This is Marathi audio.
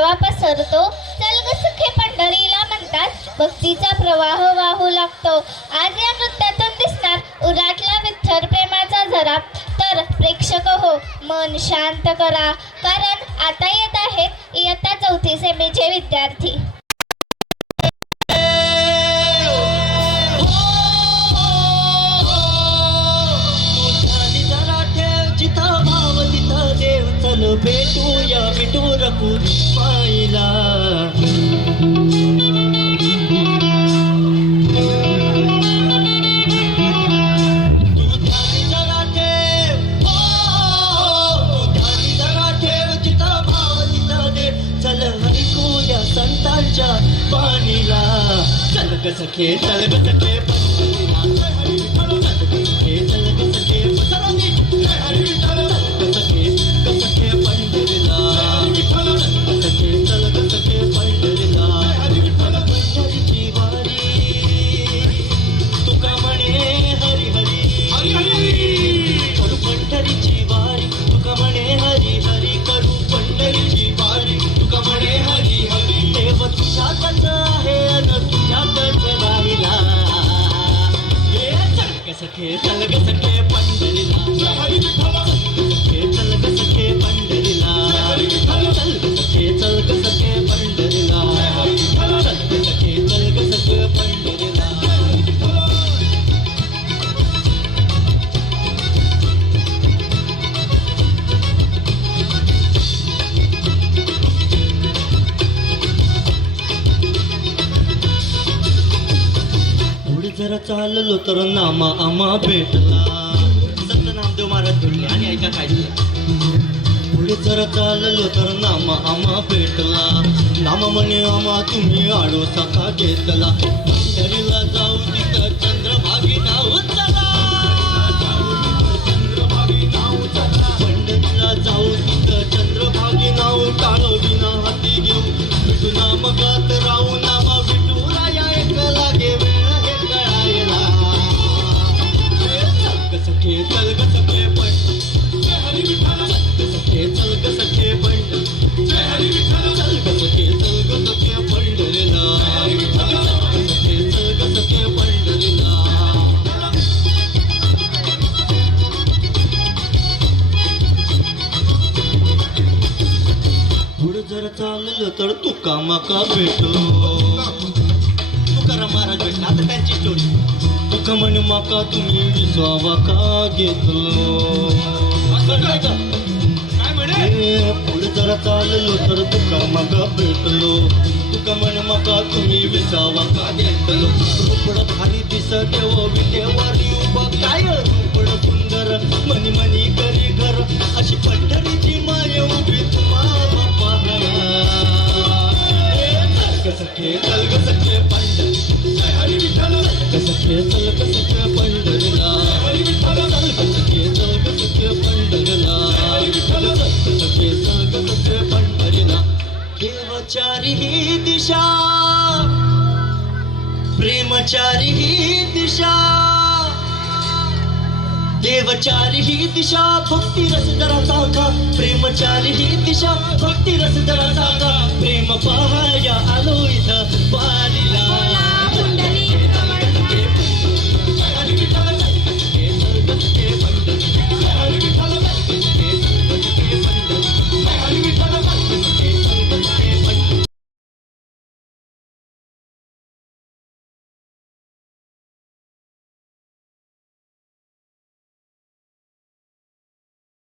परवा पसरतो. चल ग सखे पंढरीला म्हणतात भक्तीचा प्रवाह वाहू लागतो. आज या नृत्यातून दिसणार उराटला विठ्ठल प्रेमाचा झरा. तर प्रेक्षक हो, मन शांत करा, कारण आता येत आहेत इयत्ता 4थी सेमीचे विद्यार्थी. चल भेटूया विठुरकू पाहिला. तू ध्यानी जरा ठेव, तू ध्यानी जरा ठेव, जिथं भाव तिथं देव. चल ऐकूया संतांच्या पाणीला. चल ग सखे, चल ग सखे पंढरीला. चल ग सखे, चल ग सखे सखे चल ग सखे पंढरीला. सखे चल ग सखे पंढरीला. चल ग सखे चल ग सखे पंढरीला. चल ग सखे चल ग सखे पंढरीला. जरा चाललो तर नामा आम्हा भेटला. संत नामदेव महाराज भेटले. आणि ऐका काय पुढे जरा चाललो तर नामा आम्हा भेटला. नामा म्हणे आम्हा तुम्ही आडो सखा घेतला. पंढरीला जाऊ तिथं चंद्रभागी नाव चला. पंढरीला जाऊ तिथं चंद्रभागी नाव काळो विना हाती घेऊ. विठू नाम गात राहू नामा विठू राया एक लागे सखे चल ग सखे पंढ. सखे चल ग सखे पंढ. चल ग सखे चल ग सखे पंढरीला. सखे चल ग सखे पंढरीला. पुढे जर चाललं तर तुका माका भेटलो. तुकाराम महाराज भेटला. आता त्यांची स्टोरी. तुका म्हणे माका तुम्ही विसावा का घेतलो. पुढे जरा चाललो तर तुका माका भेटलो. तुका म्हणे माका तुम्ही विसावा का घेतलो. रुपड भारी दिसत विटेवारी उभा काय रुपड सुंदर मनी मनी करी घर. अशी पंढरीची माय उभी तुम्हा बाप्पा. सखे चल ग सखे पंढरी. सखे चल ग सखे पंढरीला. चल ग सखे चल ग सखे पंढरीला. सखे चल ग सखे पंढरीला. देवचारी ही दिशा, प्रेमचारी ही दिशा. देवचारी ही दिशा, भक्ती रस जरा चाका. प्रेमचारी ही दिशा, भक्ती रस जरा चाका. प्रेम पहाया आलो इथं वारीला.